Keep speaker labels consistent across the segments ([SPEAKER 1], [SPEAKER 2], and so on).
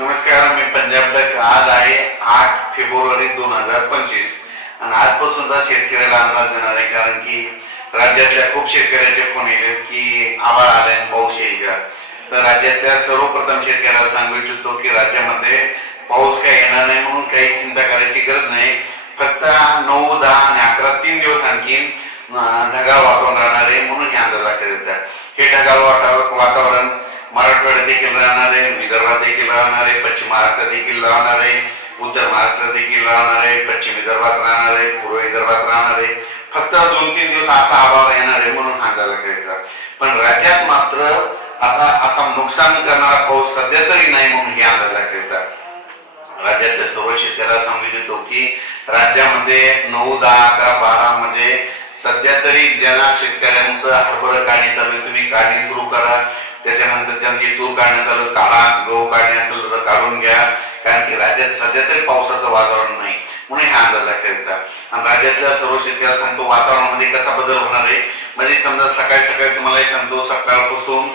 [SPEAKER 1] नमस्कार मी पंजाब आज आहे आठ फेब्रुवारी दोन हजार पंचवीस. आणि आजपासूनचा शेतकऱ्याला अंदाज देणार आहे कारण की राज्यातल्या खूप शेतकऱ्याचे फोन येले की आभाळ आलाय पाऊस येईल का? तर राज्यातल्या सर्वप्रथम शेतकऱ्याला सांगू इच्छितो की राज्यामध्ये पाऊस काय येणार नाही म्हणून काही चिंता करायची गरज नाही. फक्त नऊ दहा आणि अकरा तीन दिवस आणखी ढगाळ वातावरण राहणार आहे म्हणून हे अंदाज लागतात हे ढगाळ वातावरण वातावरण देखील राहणार आहे विदर्भात देखील राहणार आहे पश्चिम महाराष्ट्रात देखील राहणार आहे उत्तर महाराष्ट्रात देखील राहणार आहे पश्चिम विदर्भात राहणार आहे पूर्व विदर्भात राहणार आहे. फक्त दोन तीन दिवस असा अभाव येणार आहे म्हणून सांगायला करायचा पण राज्यात मात्र आता आता नुकसान करणारा पाऊस सध्या तरी नाही म्हणून हे अंदाज करायचा राज्याच्या सर्व शेतकऱ्याला सांगू देतो की राज्यामध्ये नऊ दहा अकरा बारा मध्ये सध्या तरी ज्यांना शेतकऱ्यांचं हरभरा काढणी चालू तुम्ही काढणी सुरू करा. त्याच्यानंतर ज्यांची तूर काढण्यात आलं काढा गहू काढण्यात आलं तर काढून घ्या कारण की राज्यात सध्या तरी पावसाचं वातावरण नाही. म्हणून हा अंदाज लक्षात आणि राज्यातल्या सर्व शेतकऱ्याला सांगतो वातावरणामध्ये कसा बदल होणार आहे? म्हणजे समजा सकाळी सकाळी तुम्हाला सांगतो सकाळपासून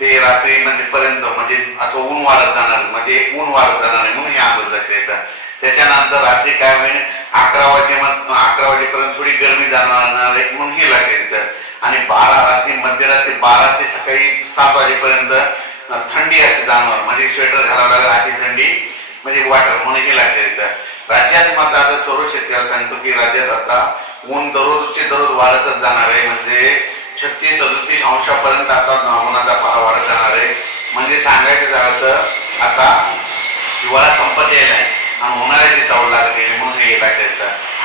[SPEAKER 1] ते रात्री म्हणजे पर्यंत म्हणजे असं ऊन वाढत जाणार म्हणजे ऊन वाढत जाणार म्हणून हे अंदाज लक्षात येतात त्याच्यानंतर रात्री काय होईल? अकरा वाजे रात्री मध्यरात्री बारा ते सकाळी सात वाजेपर्यंत थंडी असते जाणवर. म्हणजे स्वेटर घालावं लागेल अशी थंडी म्हणजे वाटर म्हणून हे लागते राज्यात मात्र आता सर्व शेतकऱ्याला सांगतो की राज्यात आता ऊन दररोजचे दररोज वाढतच जाणार आहे. म्हणजे छत्तीस सदतीस अंशापर्यंत आता उन्हाचा पारा वाढत जाणार आहे. म्हणजे सांगायचं झालं तर आता हिवाळा संपत यायला आहे. आणि उन्हाळ्याची चावल लागते म्हणून हे लागते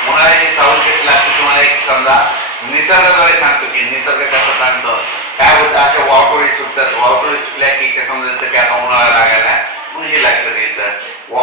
[SPEAKER 1] उन्हाळ्याची चावल कशी लागते तुम्हाला एक समजा? निसर्गाद्वारे सांगतो की निसर्ग